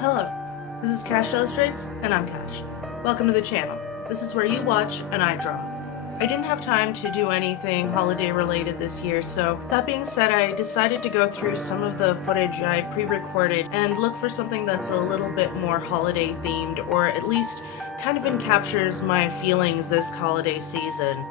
Hello, this is Cash Illustrates, and I'm Cash. Welcome to the channel. This is where you watch and I draw. I didn't have time to do anything holiday related this year, so that being said, I decided to go through some of the footage I pre-recorded and look for something that's a little bit more holiday themed, or at least kind of encaptures my feelings this holiday season.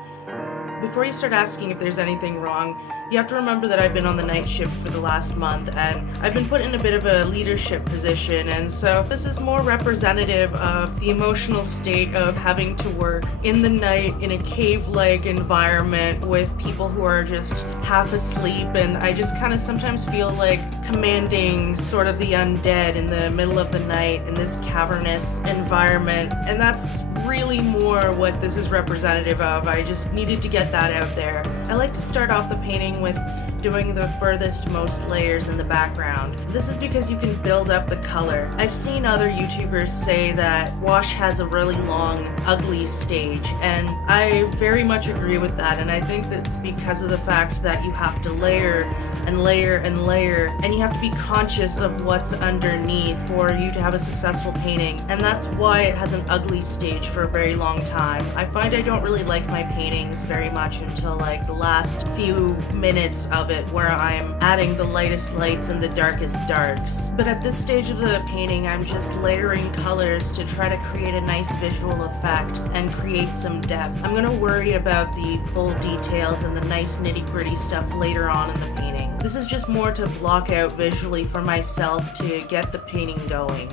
Before you start asking if there's anything wrong, you have to remember that I've been on the night shift for the last month, and I've been put in a bit of a leadership position, and so this is more representative of the emotional state of having to work in the night in a cave-like environment with people who are just half asleep, and I just kind of sometimes feel like commanding sort of the undead in the middle of the night in this cavernous environment, and that's really more what this is representative of. I just needed to get that out there. I like to start off the painting with doing the furthest most layers in the background. This is because you can build up the color. I've seen other YouTubers say that gouache has a really long, ugly stage, and I very much agree with that, and I think that's because of the fact that you have to layer and layer and layer, and you have to be conscious of what's underneath for you to have a successful painting, and that's why it has an ugly stage for a very long time. I find I don't really like my paintings very much until like the last few minutes of it, where I'm adding the lightest lights and the darkest darks. But at this stage of the painting, I'm just layering colors to try to create a nice visual effect and create some depth. I'm gonna worry about the full details and the nice nitty-gritty stuff later on in the painting. This is just more to block out visually for myself to get the painting going.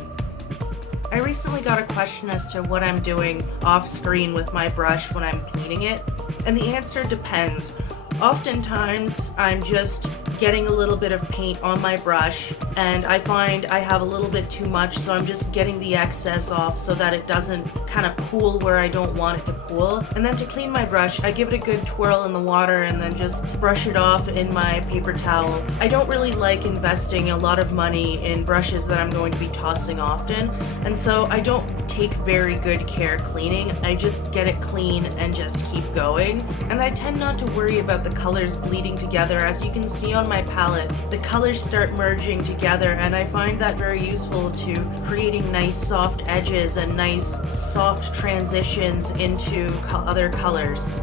I recently got a question as to what I'm doing off screen with my brush when I'm cleaning it, and the answer depends. Oftentimes, I'm just getting a little bit of paint on my brush, and I find I have a little bit too much, so I'm just getting the excess off so that it doesn't kind of pool where I don't want it to pool. And then to clean my brush, I give it a good twirl in the water and then just brush it off in my paper towel. I don't really like investing a lot of money in brushes that I'm going to be tossing often, and so I don't take very good care cleaning. I just get it clean and just keep going, and I tend not to worry about the colors bleeding together. As you can see on my palette, the colors start merging together, and I find that very useful to creating nice soft edges and nice soft transitions into other colors.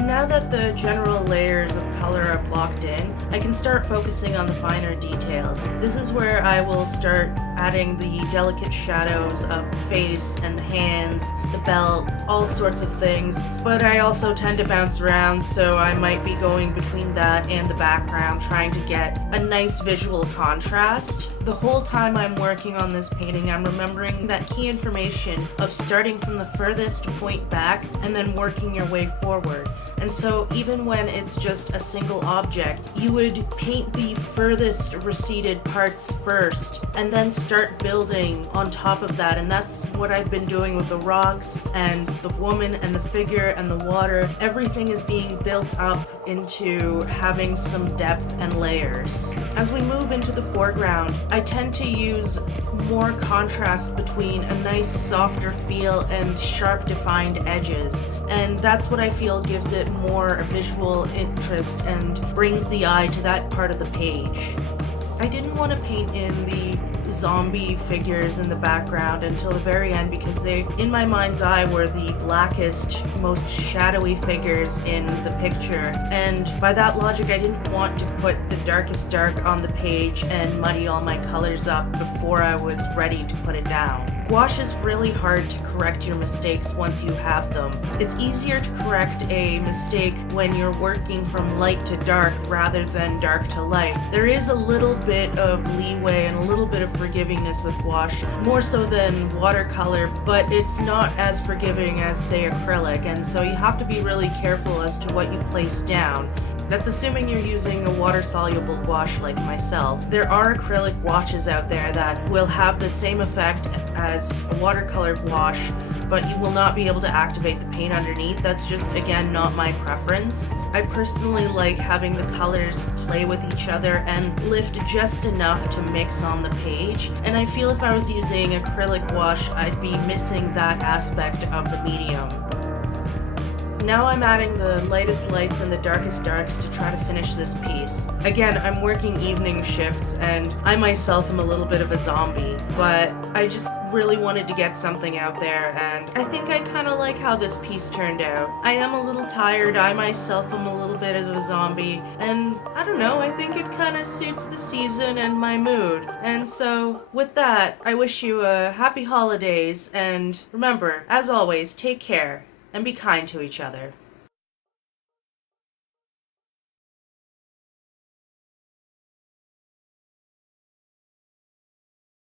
Now that the general layers of color are blocked in, I can start focusing on the finer details. This is where I will start adding the delicate shadows of the face and the hands, the belt, all sorts of things. But I also tend to bounce around, so I might be going between that and the background, trying to get a nice visual contrast. The whole time I'm working on this painting, I'm remembering that key information of starting from the furthest point back and then working your way forward. And so even when it's just a single object, you would paint the furthest receded parts first and then start building on top of that. And that's what I've been doing with the rocks and the woman and the figure and the water. Everything is being built up into having some depth and layers. As we move into the foreground, I tend to use more contrast between a nice softer feel and sharp defined edges. And that's what I feel gives it more visual interest and brings the eye to that part of the page. I didn't want to paint in the zombie figures in the background until the very end because they, in my mind's eye, were the blackest, most shadowy figures in the picture. And by that logic, I didn't want to put the darkest dark on the page and muddy all my colors up before I was ready to put it down. Gouache is really hard to correct your mistakes once you have them. It's easier to correct a mistake when you're working from light to dark rather than dark to light. There is a little bit of leeway and a little bit of forgivingness with gouache, more so than watercolor, but it's not as forgiving as, say, acrylic, and so you have to be really careful as to what you place down. That's assuming you're using a water-soluble gouache like myself. There are acrylic gouaches out there that will have the same effect as a watercolor gouache, but you will not be able to activate the paint underneath. That's just, again, not my preference. I personally like having the colors play with each other and lift just enough to mix on the page, and I feel if I was using acrylic gouache, I'd be missing that aspect of the medium. Now I'm adding the lightest lights and the darkest darks to try to finish this piece. Again, I'm working evening shifts and I myself am a little bit of a zombie, but I just really wanted to get something out there, and I think I kind of like how this piece turned out. I am a little tired, I myself am a little bit of a zombie, and I don't know, I think it kind of suits the season and my mood. And so, with that, I wish you a happy holidays, and remember, as always, take care and be kind to each other.